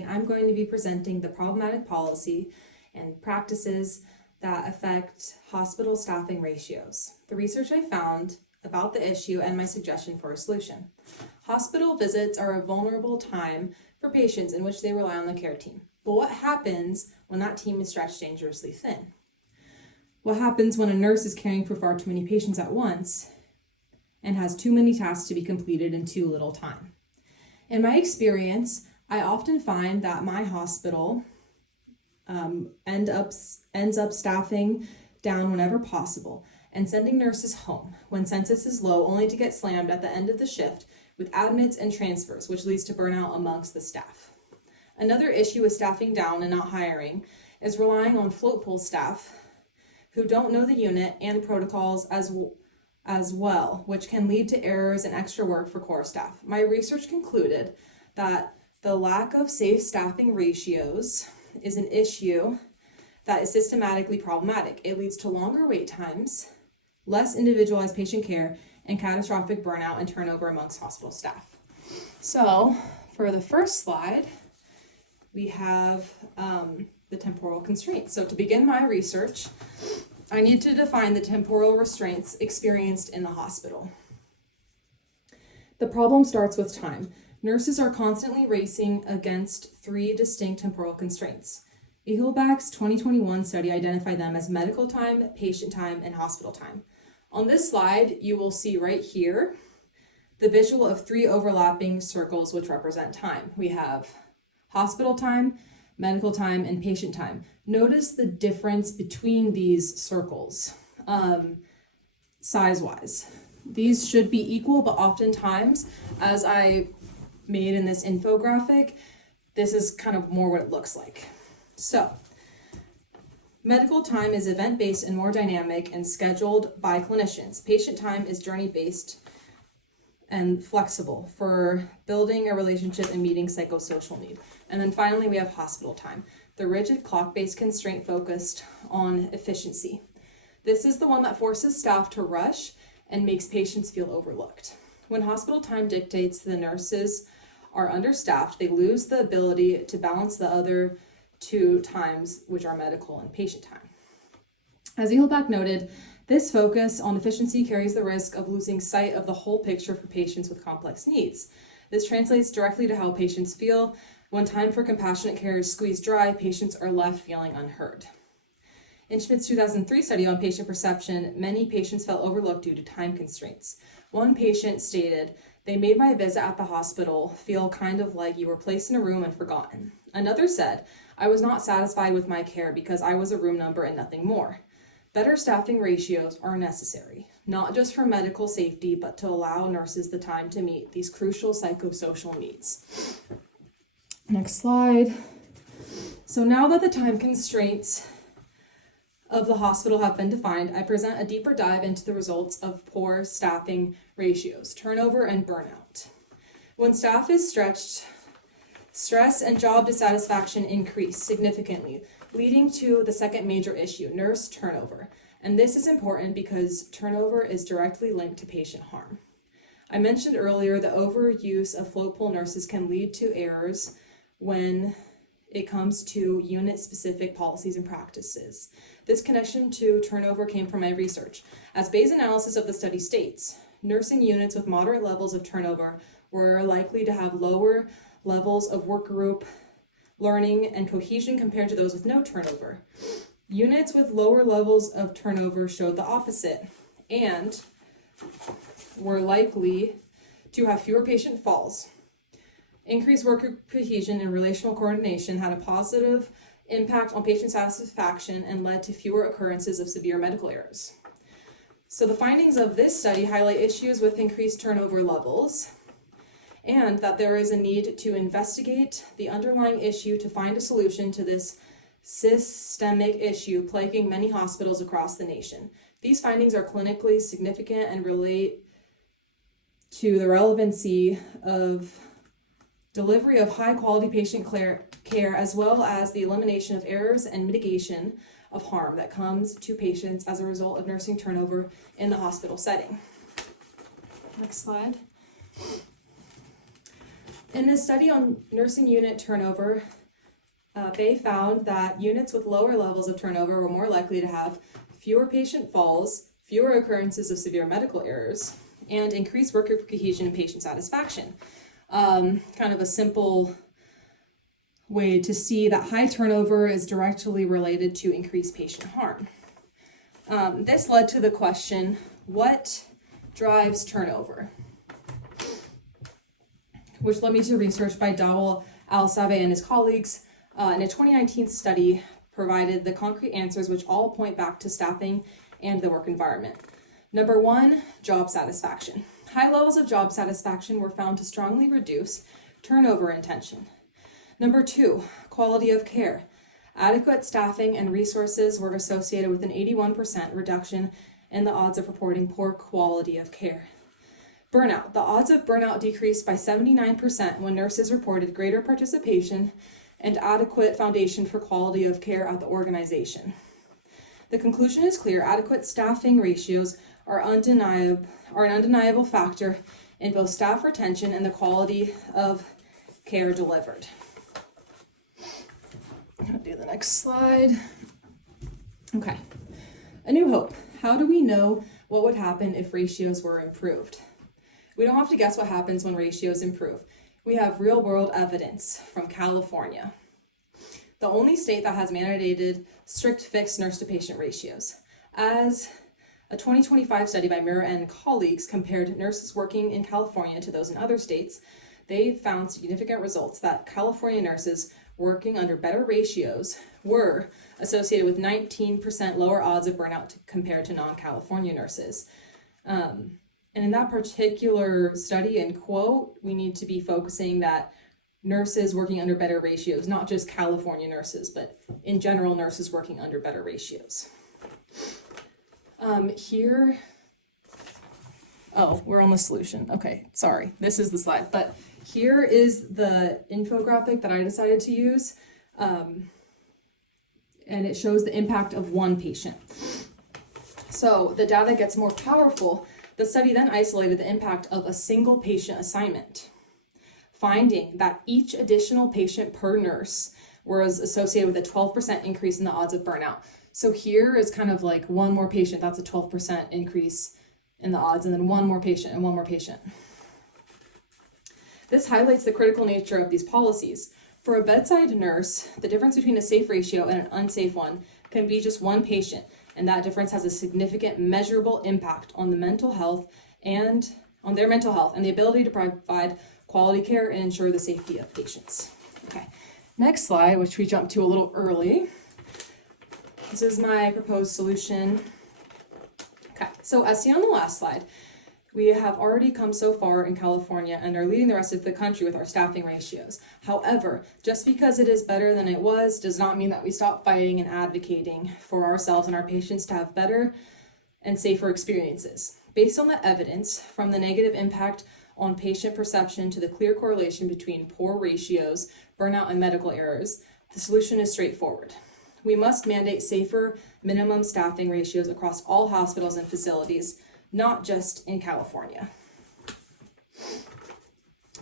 I'm going to be presenting the problematic policy and practices that affect hospital staffing ratios, the research I found about the issue, and my suggestion for a solution. Hospital visits are a vulnerable time for patients in which they rely on the care team. But what happens when that team is stretched dangerously thin? What happens when a nurse is caring for far too many patients at once and has too many tasks to be completed in too little time? In my experience, I often find that my hospital ends up staffing down whenever possible and sending nurses home when census is low, only to get slammed at the end of the shift with admits and transfers, which leads to burnout amongst the staff. Another issue with staffing down and not hiring is relying on float pool staff who don't know the unit and protocols as well, which can lead to errors and extra work for core staff. My research concluded that the lack of safe staffing ratios is an issue that is systematically problematic. It leads to longer wait times, less individualized patient care, and catastrophic burnout and turnover amongst hospital staff. So for the first slide, we have the temporal constraints. So to begin my research, I need to define the temporal restraints experienced in the hospital. The problem starts with time. Nurses are constantly racing against three distinct temporal constraints. Eagleback's 2021 study identified them as medical time, patient time, and hospital time. On this slide, you will see right here the visual of three overlapping circles which represent time. We have hospital time, medical time, and patient time. Notice the difference between these circles, size-wise. These should be equal, but oftentimes, as I made in this infographic, this is kind of more what it looks like. So, medical time is event-based and more dynamic and scheduled by clinicians. Patient time is journey-based and flexible for building a relationship and meeting psychosocial need. And then finally, we have hospital time, the rigid clock-based constraint focused on efficiency. This is the one that forces staff to rush and makes patients feel overlooked. When hospital time dictates the nurses are understaffed, they lose the ability to balance the other two times, which are medical and patient time. As Eagleback noted, this focus on efficiency carries the risk of losing sight of the whole picture for patients with complex needs. This translates directly to how patients feel. When time for compassionate care is squeezed dry, patients are left feeling unheard. In Schmidt's 2003 study on patient perception, many patients felt overlooked due to time constraints. One patient stated, "They made my visit at the hospital feel kind of like you were placed in a room and forgotten." Another said, "I was not satisfied with my care because I was a room number and nothing more." Better staffing ratios are necessary, not just for medical safety, but to allow nurses the time to meet these crucial psychosocial needs. Next slide. So now that the time constraints of the hospital have been defined, I present a deeper dive into the results of poor staffing ratios, turnover, and burnout. When staff is stretched, stress and job dissatisfaction increase significantly, leading to the second major issue, nurse turnover. And this is important because turnover is directly linked to patient harm. I mentioned earlier the overuse of float pool nurses can lead to errors when it comes to unit-specific policies and practices. This connection to turnover came from my research. As Bayes' analysis of the study states, nursing units with moderate levels of turnover were likely to have lower levels of work group learning and cohesion compared to those with no turnover. Units with lower levels of turnover showed the opposite and were likely to have fewer patient falls. Increased worker cohesion and relational coordination had a positive impact on patient satisfaction and led to fewer occurrences of severe medical errors. So the findings of this study highlight issues with increased turnover levels and that there is a need to investigate the underlying issue to find a solution to this systemic issue plaguing many hospitals across the nation. These findings are clinically significant and relate to the relevancy of delivery of high-quality patient care, as well as the elimination of errors and mitigation of harm that comes to patients as a result of nursing turnover in the hospital setting. Next slide. In this study on nursing unit turnover, they found that units with lower levels of turnover were more likely to have fewer patient falls, fewer occurrences of severe medical errors, and increased worker cohesion and patient satisfaction. Kind of a simple way to see that high turnover is directly related to increased patient harm. This led to the question, what drives turnover? Which led me to research by Dawal Al-Sabe and his colleagues in a 2019 study provided the concrete answers which all point back to staffing and the work environment. Number one, job satisfaction. High levels of job satisfaction were found to strongly reduce turnover and tension. Number two, quality of care. Adequate staffing and resources were associated with an 81% reduction in the odds of reporting poor quality of care. Burnout. The odds of burnout decreased by 79% when nurses reported greater participation and adequate foundation for quality of care at the organization. The conclusion is clear. Adequate staffing ratios are an undeniable factor in both staff retention and the quality of care delivered. I'll do the next slide. Okay. A New Hope. How do we know what would happen if ratios were improved? We don't have to guess what happens when ratios improve. We have real-world evidence from California, the only state that has mandated strict fixed nurse-to-patient ratios. As a 2025 study by Mira and colleagues compared nurses working in California to those in other states, they found significant results that California nurses working under better ratios were associated with 19% lower odds of burnout compared to non-California nurses. And in that particular study and quote, we need to be focusing that nurses working under better ratios, not just California nurses, but in general, nurses working under better ratios. We're on the solution. Okay, sorry, this is the slide, but here is the infographic that I decided to use, and it shows the impact of one patient. So the data gets more powerful. The study then isolated the impact of a single patient assignment, finding that each additional patient per nurse was associated with a 12% increase in the odds of burnout. So here is kind of like one more patient, that's a 12% increase in the odds, and then one more patient and one more patient. This highlights the critical nature of these policies. For a bedside nurse, the difference between a safe ratio and an unsafe one can be just one patient, and that difference has a significant measurable impact on the mental health and on their mental health and the ability to provide quality care and ensure the safety of patients. Okay, next slide, which we jumped to a little early. This is my proposed solution. Okay, so as seen on the last slide, we have already come so far in California and are leading the rest of the country with our staffing ratios. However, just because it is better than it was does not mean that we stop fighting and advocating for ourselves and our patients to have better and safer experiences. Based on the evidence, from the negative impact on patient perception to the clear correlation between poor ratios, burnout, and medical errors, the solution is straightforward. We must mandate safer minimum staffing ratios across all hospitals and facilities, not just in California.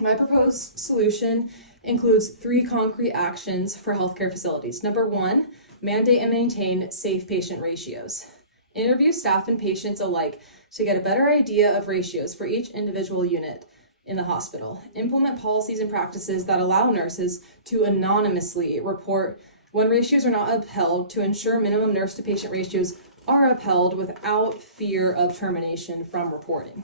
My proposed solution includes 3 concrete actions for healthcare facilities. Number 1, mandate and maintain safe patient ratios. Interview staff and patients alike to get a better idea of ratios for each individual unit in the hospital. Implement policies and practices that allow nurses to anonymously report when ratios are not upheld to ensure minimum nurse-to-patient ratios are upheld without fear of termination from reporting.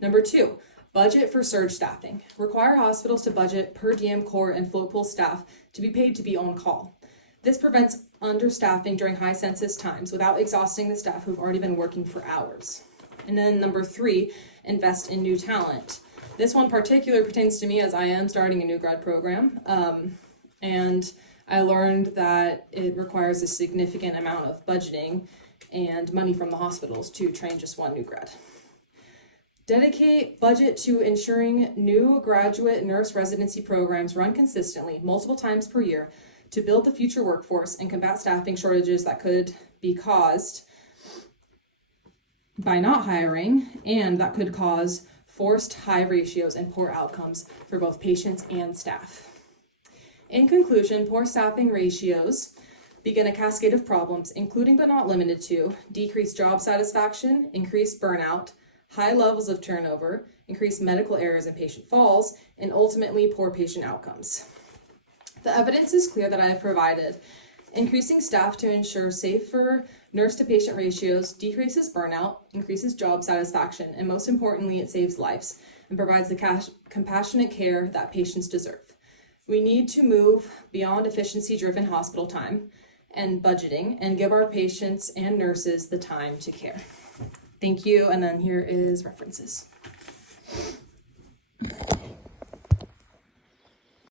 Number 2, budget for surge staffing. Require hospitals to budget per diem, core, and float pool staff to be paid to be on call. This prevents understaffing during high census times without exhausting the staff who've already been working for hours. And then number 3, invest in new talent. This one particularly pertains to me as I am starting a new grad program. And I learned that it requires a significant amount of budgeting and money from the hospitals to train just one new grad. Dedicate budget to ensuring new graduate nurse residency programs run consistently multiple times per year to build the future workforce and combat staffing shortages that could be caused by not hiring and that could cause forced high ratios and poor outcomes for both patients and staff. In conclusion, poor staffing ratios begin a cascade of problems, including but not limited to decreased job satisfaction, increased burnout, high levels of turnover, increased medical errors and patient falls, and ultimately poor patient outcomes. The evidence is clear that I have provided. Increasing staff to ensure safer nurse-to-patient ratios decreases burnout, increases job satisfaction, and most importantly, it saves lives and provides the compassionate care that patients deserve. We need to move beyond efficiency-driven hospital time and budgeting and give our patients and nurses the time to care. Thank you, and then here is references.